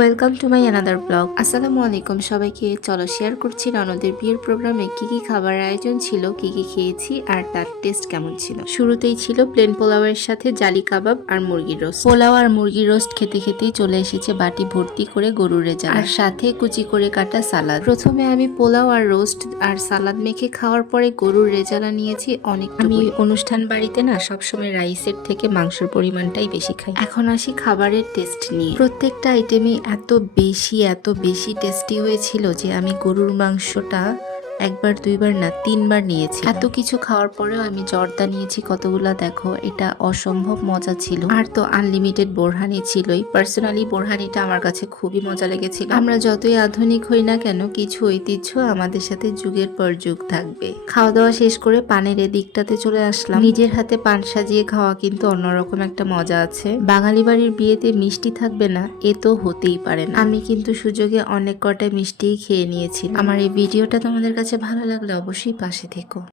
Welcome to my another blog. আসসালামু আলাইকুম সবাইকে। চলো শেয়ার করছি ননদের বিয়ের প্রোগ্রামে কি কি খাবার আয়োজন ছিল, কি কি খেয়েছি আর তার টেস্ট কেমন ছিল। শুরুতেই ছিল প্লেন পোলাওয়ের সাথে জালি কাবাব আর মুরগির রোস্ট। পোলাও আর মুরগির রোস্ট খেতে খেতেই চলে এসেছে বাটি ভর্তি করে গরুর রেজা আর সাথে কুচি করে কাটা সালাদ। প্রথমে আমি পোলাও আর রোস্ট আর সালাদ মেখে খাওয়ার পরে গরুর রেজালা নিয়েছি অনেক। আমি অনুষ্ঠান বাড়িতে না সবসময় রাইসের থেকে মাংসের পরিমাণটাই বেশি খাই। এখন আসি খাবারের টেস্ট নিয়ে। প্রত্যেকটা আইটেমই এত বেশি টেস্টি হয়েছিল যে আমি গরুর মাংসটা একবার দুইবার না তিনবার নিয়েছি। এত কিছু খাওয়ার পরেও আমি জর্দা নিয়েছি কতগুলা, দেখো এটা অসম্ভব মজা ছিল। আর তো আনলিমিটেড বোরহানি ছিলই। পার্সোনালি বোরহানিটা আমার কাছে খুবই মজা লেগেছিল। আমরা যতই আধুনিক হই না কেন, কিছু ঐতিহ্য আমাদের সাথে যুগের পর যুগ থাকবে। খাওয়া দাওয়া শেষ করে পানের এদিকটাতে চলে আসলাম। নিজের হাতে পান সাজিয়ে খাওয়া কিন্তু অন্যরকম একটা মজা আছে। বাঙালি বাড়ির বিয়েতে মিষ্টি থাকবে না এ তো হতেই পারে না। আমি কিন্তু সুযোগে অনেক কটা মিষ্টিই খেয়ে নিয়েছি। আমার এই ভিডিওটা তোমাদের কাছে ভালো লাগলে অবশ্যই পাশে থেকো।